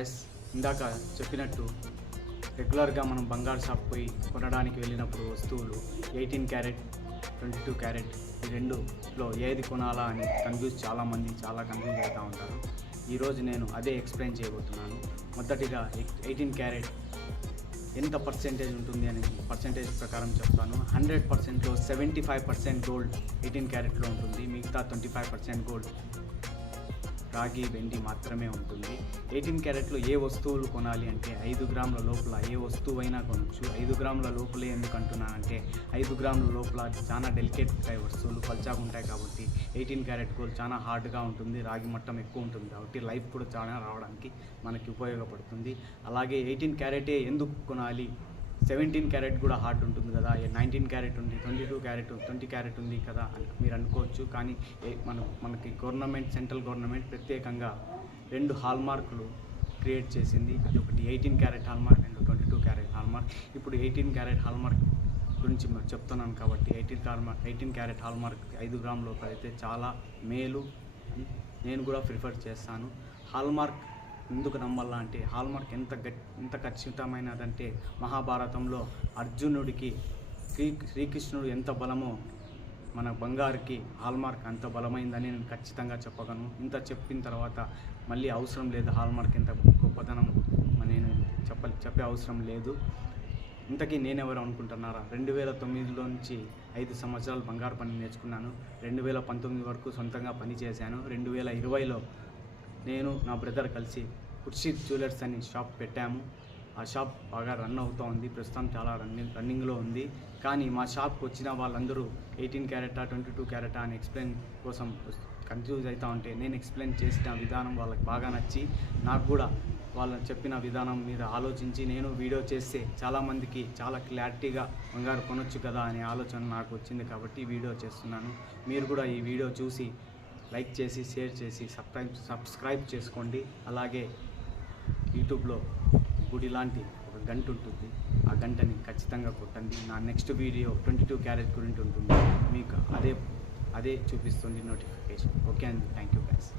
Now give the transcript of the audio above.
Guys, ఇందాక చెప్పినట్టు రెగ్యులర్గా మనం బంగారు షాప్ పోయి కొనడానికి వెళ్ళినప్పుడు వస్తువులు 18 క్యారెట్ 22 క్యారెట్ ఈ రెండులో ఏది కొనాలా అని చాలామంది కన్ఫ్యూజ్ అవుతూ ఉంటారు. ఈరోజు నేను అదే ఎక్స్ప్లెయిన్ చేయబోతున్నాను. మొదటిగా 18 క్యారెట్ ఎంత పర్సెంటేజ్ ఉంటుంది అని పర్సెంటేజ్ ప్రకారం చెప్తాను. 100%లో 75% గోల్డ్ 18 క్యారెట్లో ఉంటుంది. మిగతా 25% గోల్డ్ రాగి వెండి మాత్రమే ఉంటుంది. 18 క్యారెట్లో ఏ వస్తువులు కొనాలి అంటే 5 గ్రాముల లోపల ఏ వస్తువైనా కొనవచ్చు. 5 గ్రాముల లోపలే ఎందుకు అంటున్నానంటే 5 గ్రాముల లోపల చాలా డెలికేట్ ఉంటాయి, వస్తువులు పల్చాగా ఉంటాయి కాబట్టి 18 క్యారెట్ గోల్డ్ చాలా హార్డ్గా ఉంటుంది. రాగి మట్టం ఎక్కువ ఉంటుంది కాబట్టి లైఫ్ కూడా చాలా రావడానికి మనకి ఉపయోగపడుతుంది. అలాగే 18 క్యారెటే ఎందుకు కొనాలి, 17 క్యారెట్ కూడా హార్డ్ ఉంటుంది కదా, 19 క్యారెట్ ఉంది, 22 క్యారెట్ 20 క్యారెట్ ఉంది కదా అని మీరు అనుకోవచ్చు. కానీ మనకి సెంట్రల్ గవర్నమెంట్ ప్రత్యేకంగా 2 హాల్మార్కులు క్రియేట్ చేసింది. అది ఒకటి 18 carrot hallmark and 22 carrot hallmark. ఇప్పుడు 18 క్యారెట్ హాల్మార్క్ గురించి చెప్తున్నాను కాబట్టి 18 క్యారెట్ హాల్మార్క్ 5 గ్రాముల లోపల అయితే చాలా మేలు, నేను కూడా ప్రిఫర్ చేస్తాను. హాల్మార్క్ ఎందుకు నమ్మాలా అంటే హాల్మార్క్ ఎంత ఖచ్చితమైనదంటే మహాభారతంలో అర్జునుడికి శ్రీకృష్ణుడు ఎంత బలమో మన బంగారుకి హాల్మార్క్ అంత బలమైందని నేను ఖచ్చితంగా చెప్పగలను. ఇంత చెప్పిన తర్వాత మళ్ళీ అవసరం లేదు, హాల్మార్క్ ఎంత గొప్పతనం నేను చెప్పే అవసరం లేదు. ఇంతకీ నేనెవరు అనుకుంటున్నారా? 2009లో నుంచి 5 సంవత్సరాలు బంగారు పని నేర్చుకున్నాను. 2019 వరకు సొంతంగా పని చేశాను. 2020లో నేను నా బ్రదర్ కలిసి ఖుర్షీద్ జ్యువెలర్స్ అని షాప్ పెట్టాము. ఆ షాప్ బాగా రన్ అవుతూ ఉంది, ప్రస్తుతం చాలా రన్నింగ్లో ఉంది. కానీ మా షాప్కి వచ్చిన వాళ్ళందరూ 18 క్యారెటా 22 క్యారెటా అని ఎక్స్ప్లెయిన్ కోసం కన్ఫ్యూజ్ అవుతూ ఉంటే నేను ఎక్స్ప్లెయిన్ చేసిన విధానం వాళ్ళకి బాగా నచ్చి నాకు కూడా వాళ్ళు చెప్పిన విధానం మీద ఆలోచించి నేను వీడియో చేస్తే చాలామందికి చాలా క్లారిటీగా బంగారు కొనొచ్చు కదా అనే ఆలోచన నాకు వచ్చింది కాబట్టి వీడియో చేస్తున్నాను. మీరు కూడా ఈ వీడియో చూసి లైక్ చేసి షేర్ చేసి సబ్స్క్రైబ్ చేసుకోండి. అలాగే యూట్యూబ్లో గుడి లాంటి ఒక గంట ఉంటుంది, ఆ గంటని ఖచ్చితంగా కొట్టండి. నా నెక్స్ట్ వీడియో 22 క్యారెట్ గురించి ఉంటుంది, మీకు అదే చూపిస్తుంది నోటిఫికేషన్. ఓకే అండి, థ్యాంక్ యూ గైస్.